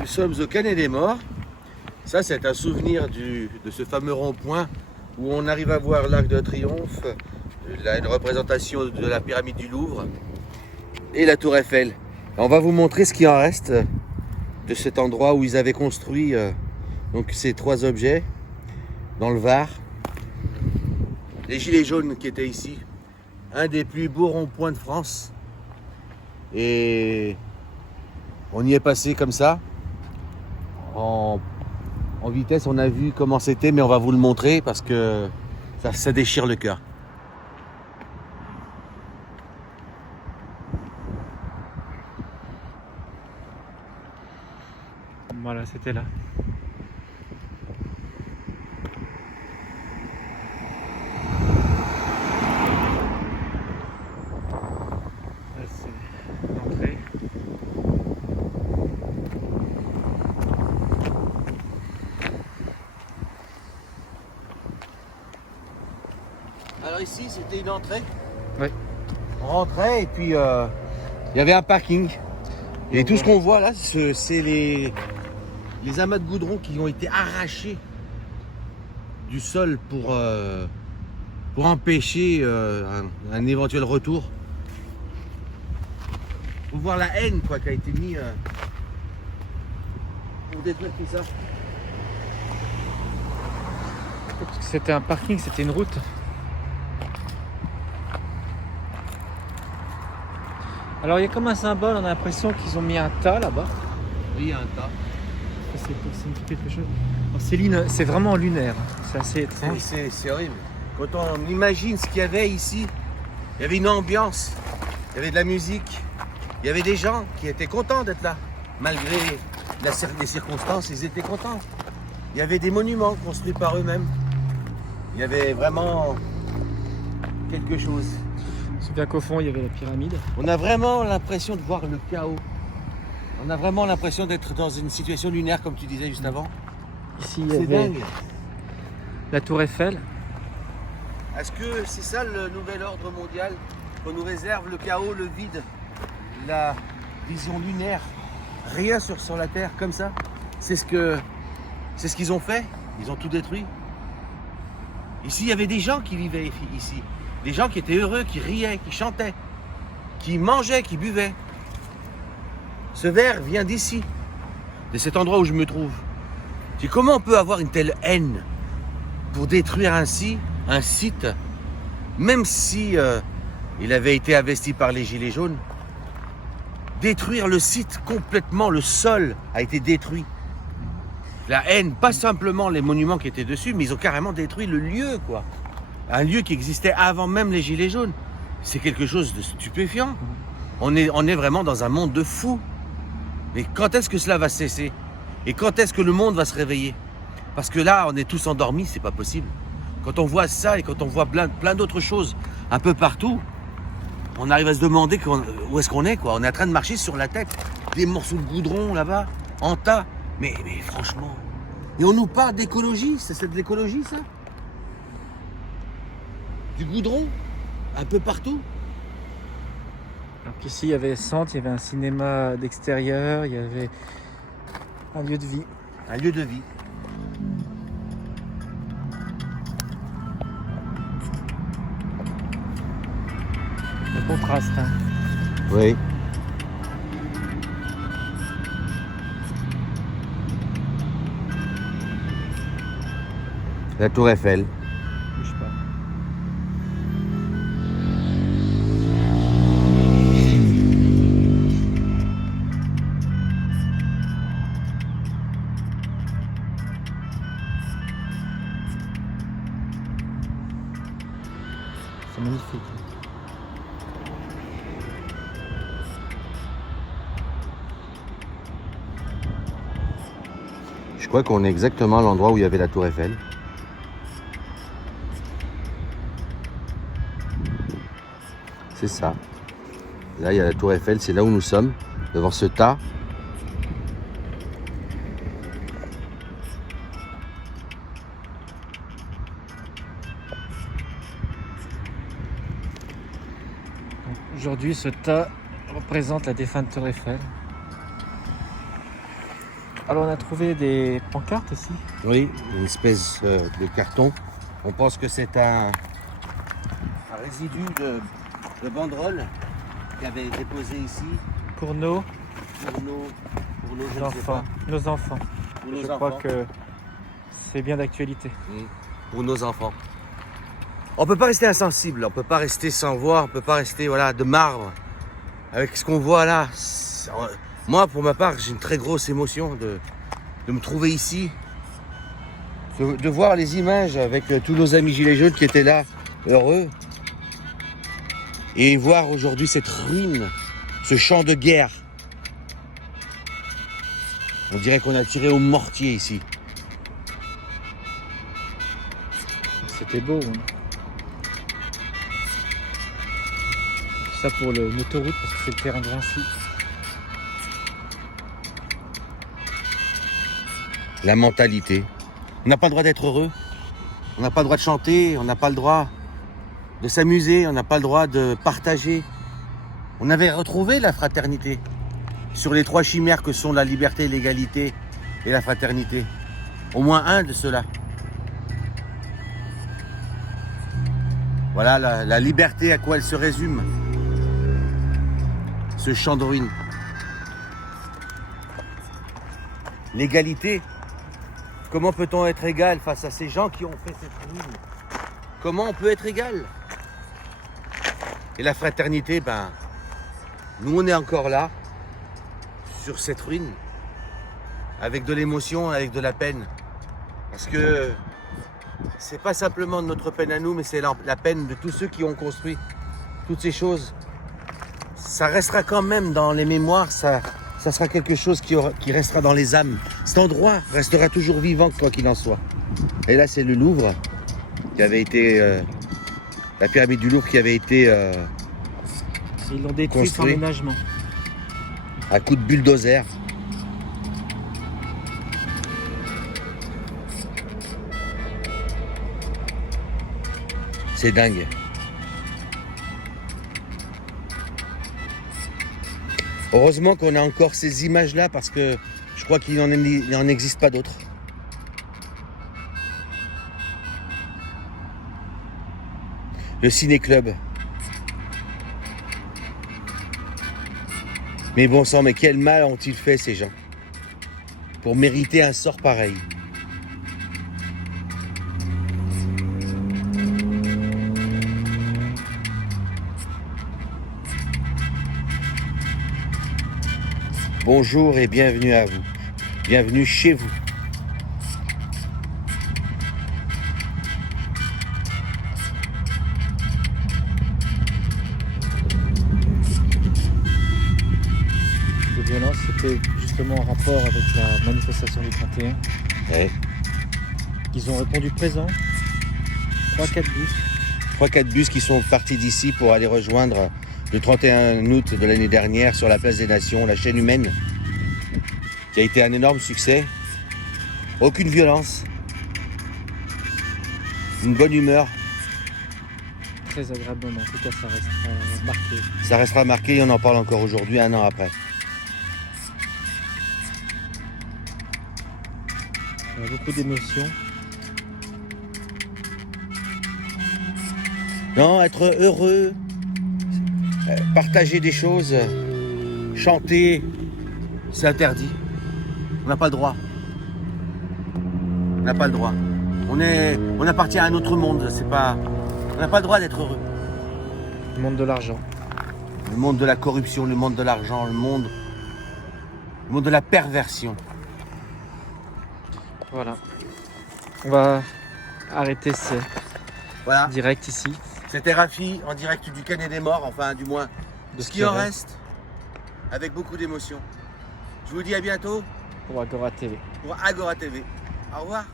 Nous sommes au Canet des Morts. Ça, c'est un souvenir de ce fameux rond-point où on arrive à voir l'Arc de Triomphe, une représentation de la pyramide du Louvre et la Tour Eiffel. On va vous montrer ce qui en reste de cet endroit où ils avaient construit donc ces trois objets dans le Var. Les Gilets jaunes qui étaient ici, un des plus beaux ronds-points de France. Et on y est passé comme ça, en vitesse. On a vu comment c'était, mais on va vous le montrer parce que ça déchire le cœur. Voilà, c'était là. Là, c'est l'entrée. Alors ici, c'était une entrée. Oui. On rentrait et puis il y avait un parking. Et tout ce qu'on voit là, c'est les amas de goudron qui ont été arrachés du sol pour empêcher un éventuel retour. Faut voir la haine quoi, qui a été mise pour détruire tout ça. Parce que c'était un parking, c'était une route. Alors il y a comme un symbole, on a l'impression qu'ils ont mis un tas là-bas. Oui, il y a un tas. Ça signifie quelque chose. Alors, c'est vraiment lunaire. C'est assez étrange. C'est horrible. Quand on imagine ce qu'il y avait ici, il y avait une ambiance, il y avait de la musique, il y avait des gens qui étaient contents d'être là. Malgré les circonstances, ils étaient contents. Il y avait des monuments construits par eux-mêmes. Il y avait vraiment quelque chose. Je me souviens qu'au fond, il y avait la pyramide. On a vraiment l'impression de voir le chaos. On a vraiment l'impression d'être dans une situation lunaire, comme tu disais juste avant. Ici, il y C'est avait dingue. la tour Eiffel. Est-ce que c'est ça le nouvel ordre mondial? Qu'on nous réserve le chaos, le vide, la vision lunaire, rien sur la Terre comme ça? C'est ce qu'ils ont fait. Ils ont tout détruit. Ici, il y avait des gens qui vivaient ici. Des gens qui étaient heureux, qui riaient, qui chantaient, qui mangeaient, qui buvaient. Ce verre vient d'ici, de cet endroit où je me trouve. C'est comment on peut avoir une telle haine pour détruire ainsi un site, même si il avait été investi par les Gilets jaunes. Détruire le site complètement, le sol a été détruit. La haine, pas simplement les monuments qui étaient dessus, mais ils ont carrément détruit le lieu, quoi. Un lieu qui existait avant même les Gilets jaunes. C'est quelque chose de stupéfiant. On est vraiment dans un monde de fous. Mais quand est-ce que cela va cesser? Et quand est-ce que le monde va se réveiller? Parce que là, on est tous endormis, c'est pas possible. Quand on voit ça et quand on voit plein d'autres choses un peu partout, on arrive à se demander où est-ce qu'on est, quoi. On est en train de marcher sur la tête. Des morceaux de goudron là-bas, en tas. Mais franchement. Et on nous parle d'écologie, c'est de l'écologie, ça? Du goudron, un peu partout. Donc ici, il y avait centre, il y avait un cinéma d'extérieur, il y avait un lieu de vie. Un lieu de vie. Le contraste. Hein. Oui. La Tour Eiffel. Bouge pas. C'est magnifique. Je crois qu'on est exactement à l'endroit où il y avait la Tour Eiffel. C'est ça. Là, il y a la Tour Eiffel, c'est là où nous sommes, devant ce tas. Aujourd'hui, ce tas représente la défunte Tour Eiffel. Alors on a trouvé des pancartes aussi. Oui, une espèce de carton. On pense que c'est un résidu de banderole qui avait été déposé ici Pour nos pour nos je ne sais enfants. pas, Nos enfants. pour nos Je enfants. crois que c'est bien d'actualité. Pour nos enfants. On peut pas rester insensible, on peut pas rester sans voir, on peut pas rester voilà de marbre avec ce qu'on voit là. Moi, pour ma part, j'ai une très grosse émotion de me trouver ici, de voir les images avec tous nos amis gilets jaunes qui étaient là, heureux, et voir aujourd'hui cette ruine, ce champ de guerre. On dirait qu'on a tiré au mortier ici. C'était beau. Hein. Ça pour l'autoroute parce que c'est le terrain de Vinci. La mentalité. On n'a pas le droit d'être heureux. On n'a pas le droit de chanter. On n'a pas le droit de s'amuser. On n'a pas le droit de partager. On avait retrouvé la fraternité sur les 3 chimères que sont la liberté, l'égalité et la fraternité. Au moins un de ceux-là. Voilà la liberté, à quoi elle se résume. Ce champ de ruines. L'égalité. Comment peut-on être égal face à ces gens qui ont fait cette ruine? Comment on peut être égal? Et la fraternité, ben, nous on est encore là, sur cette ruine, avec de l'émotion, avec de la peine. Parce que c'est pas simplement notre peine à nous, mais c'est la peine de tous ceux qui ont construit toutes ces choses. Ça restera quand même dans les mémoires, ça sera quelque chose qui restera dans les âmes. Cet endroit restera toujours vivant, quoi qu'il en soit. Et là, c'est le Louvre, qui avait été... la pyramide du Louvre qui avait été Ils l'ont détruit sans construit ménagement. à coups de bulldozer. C'est dingue. Heureusement qu'on a encore ces images-là parce que je crois qu'il n'en existe pas d'autres. Le ciné-club. Mais bon sang, mais quel mal ont-ils fait ces gens pour mériter un sort pareil? Bonjour et bienvenue à vous. Bienvenue chez vous. Les violences, c'était justement en rapport avec la manifestation du 31. Ouais. Ils ont répondu présent. 3-4 bus. 3-4 bus qui sont partis d'ici pour aller rejoindre le 31 août de l'année dernière sur la place des Nations, la chaîne humaine, qui a été un énorme succès. Aucune violence, une bonne humeur. Très agréable moment. En tout cas, ça restera marqué. Ça restera marqué et on en parle encore aujourd'hui, 1 an après. Il y a beaucoup d'émotions. Non, être heureux, partager des choses, chanter, c'est interdit. On n'a pas le droit. On n'a pas le droit. On appartient à un autre monde. On n'a pas le droit d'être heureux. Le monde de l'argent. Le monde de la corruption, le monde de l'argent, le monde de la perversion. Voilà. On va arrêter ce Voilà. direct ici. C'était Rafi en direct du Canet des Morts, enfin du moins de ce qui en reste, avec beaucoup d'émotion. Je vous dis à bientôt Pour Agora TV. pour Agora TV. Au revoir.